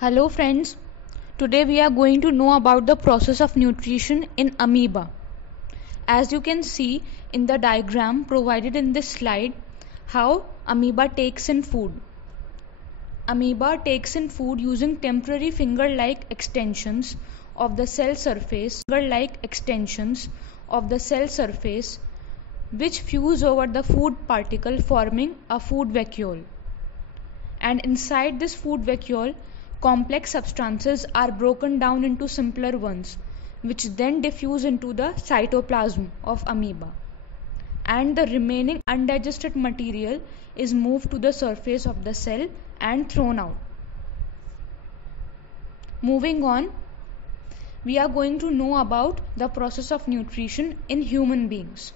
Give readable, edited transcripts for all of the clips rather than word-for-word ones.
Hello friends, today we are going to know about the process of nutrition in amoeba. As you can see in the diagram provided in this slide, how amoeba takes in food. Amoeba takes in food using temporary finger-like extensions of the cell surface, which fuse over the food particle forming a food vacuole. And inside this food vacuole, complex substances are broken down into simpler ones, which then diffuse into the cytoplasm of amoeba. And the remaining undigested material is moved to the surface of the cell and thrown out. Moving on, we are going to know about the process of nutrition in human beings.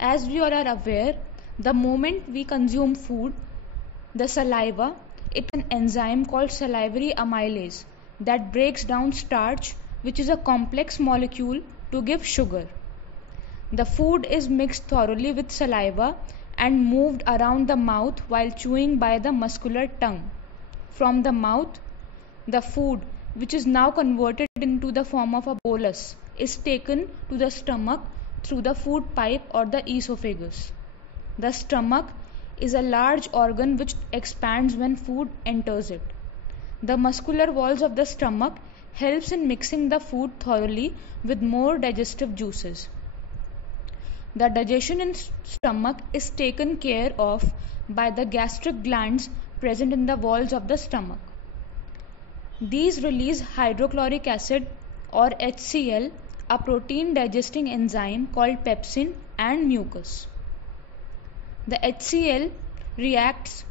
As we all are aware, the moment we consume food, the saliva, it's an enzyme called salivary amylase that breaks down starch, which is a complex molecule, to give sugar. The food is mixed thoroughly with saliva and moved around the mouth while chewing by the muscular tongue. From the mouth, the food, which is now converted into the form of a bolus, is taken to the stomach through the food pipe or the esophagus. The stomach is a large organ which expands when food enters it. The muscular walls of the stomach helps in mixing the food thoroughly with more digestive juices. The digestion in stomach is taken care of by the gastric glands present in the walls of the stomach. These release hydrochloric acid or HCl, a protein digesting enzyme called pepsin, and mucus. The HCl reacts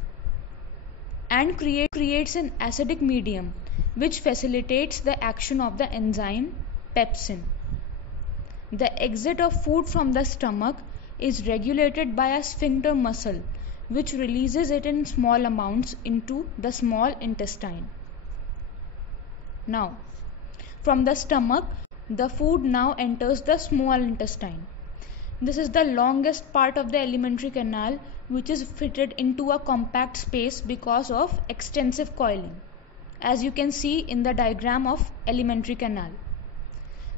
and creates an acidic medium which facilitates the action of the enzyme pepsin. The exit of food from the stomach is regulated by a sphincter muscle which releases it in small amounts into the small intestine. Now, from the stomach, the food now enters the small intestine. This is the longest part of the alimentary canal, which is fitted into a compact space because of extensive coiling, as you can see in the diagram of alimentary canal.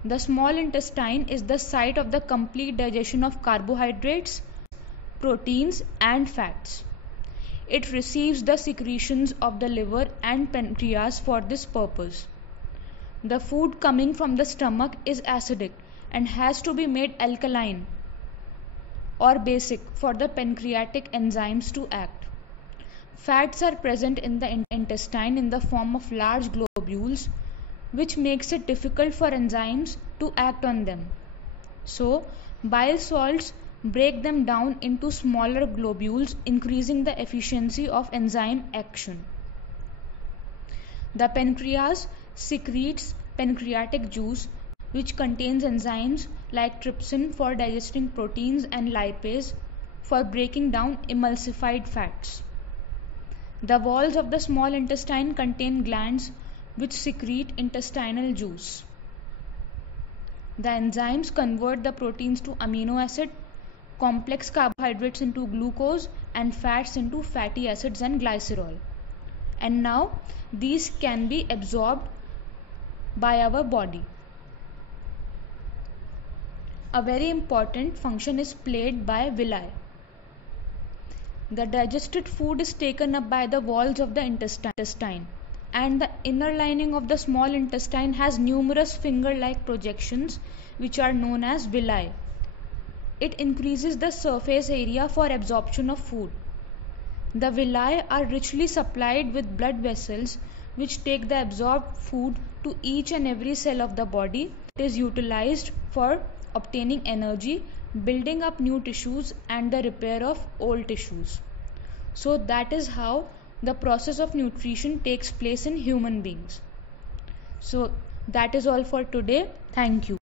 The small intestine is the site of the complete digestion of carbohydrates, proteins, and fats. It receives the secretions of the liver and pancreas for this purpose. The food coming from the stomach is acidic and has to be made alkaline or basic for the pancreatic enzymes to act. Fats are present in the intestine in the form of large globules, which makes it difficult for enzymes to act on them. So, bile salts break them down into smaller globules, increasing the efficiency of enzyme action. The pancreas secretes pancreatic juice, which contains enzymes like trypsin for digesting proteins and lipase for breaking down emulsified fats. The walls of the small intestine contain glands which secrete intestinal juice. The enzymes convert the proteins to amino acid, complex carbohydrates into glucose, and fats into fatty acids and glycerol. And now these can be absorbed by our body. A very important function is played by villi. The digested food is taken up by the walls of the intestine, and the inner lining of the small intestine has numerous finger-like projections which are known as villi. It increases the surface area for absorption of food. The villi are richly supplied with blood vessels which take the absorbed food to each and every cell of the body. It is utilized for obtaining energy, building up new tissues, and the repair of old tissues. So that is how the process of nutrition takes place in human beings. So that is all for today. Thank you.